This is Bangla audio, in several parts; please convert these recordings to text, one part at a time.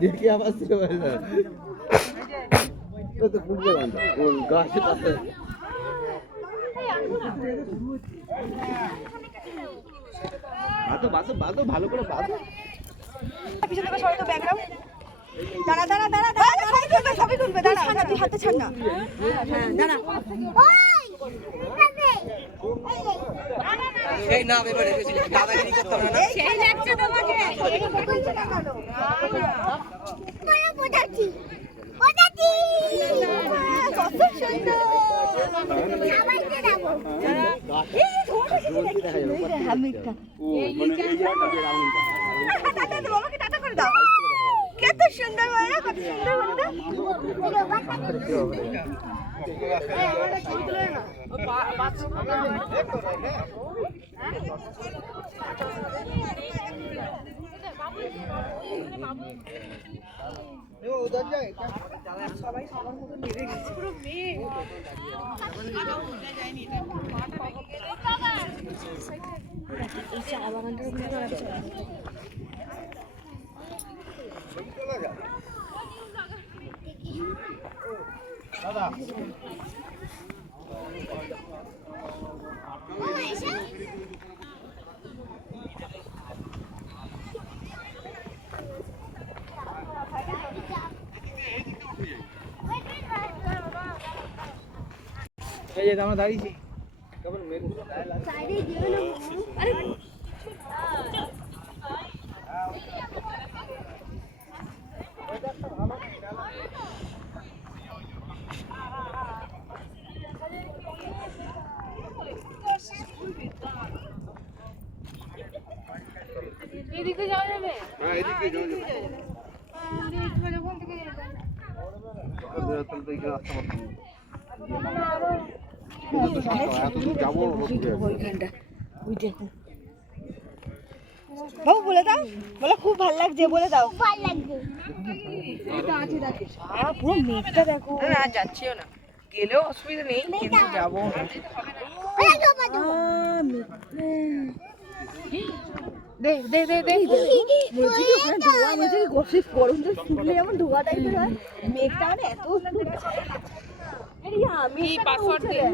দেখি আবার তো ফুটবে গাছে পাশে ভালো করে বাঁধো পিছনে থেকে সবাই তো ব্যাকগ্রাউন্ড দাঁড়া দাঁড়া দাঁড়া দাঁড়া সবাই তুলবে সবাই তুলবে দাঁড়া দাঁড়া তুই হাতে ছাড় না হ্যাঁ দাঁড়া এই না এবারে দাদাগিরি করতে হবে না সেই লাগছে তোমাকে বড় বোঝাচ্ছি বোঝাচ্ছি কত সুন্দর সবাইকে দেবো এই জলদি দেখা যাবে হামিকা এই টাটা দাও আমাকে টাটা করে দাও কত সুন্দর মায়া কত সুন্দর সবাই সবার মতো নেড়ে গেছে পুরো মেয়ে এই চা বাগানটার উপরে দাদা এই যে আমরা দাঁড়িয়েছি কেবল মেঘগুলো গায়ে লাগে সাইডে দিও না আরে এদিকে যাওয়া যাবে হ্যাঁ এদিকে যাও যাও যখন থেকে যেতে বাবু বলে দাও বলে খুব ভালো লাগছে বলে দাও ভালো লাগবে পুরো মেঘটা দেখো না যাচ্ছিও না গেলেও অসুবিধা নেই কিন্তু যাবো না দে দে দে দে বলছি কি ওখানে ধোয়া বলছি কি গসিপ গরম তো শুকলে যেমন ধোয়া টাইপের হয় মেঘটা মানে এত আমি পাসওয়ার্ড দিয়ে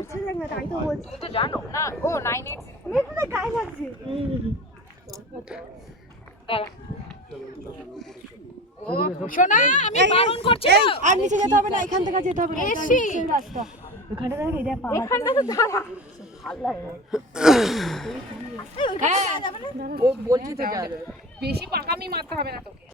তাই তো বলছি তুমি তো জানো না ও 98 মেঘটা গায়ে লাগছে দাঁড়া ও শোনা আমি বারণ করছি তো আর নিচে যেতে হবে না এখান থেকে যেতে হবে না এসি রাস্তা ওখানে দেখ এই দেখ এখানটা তো দাঁড়া হ্যাঁ ও বলছি তো যা বেশি পাকামি মারতে হবে না তোকে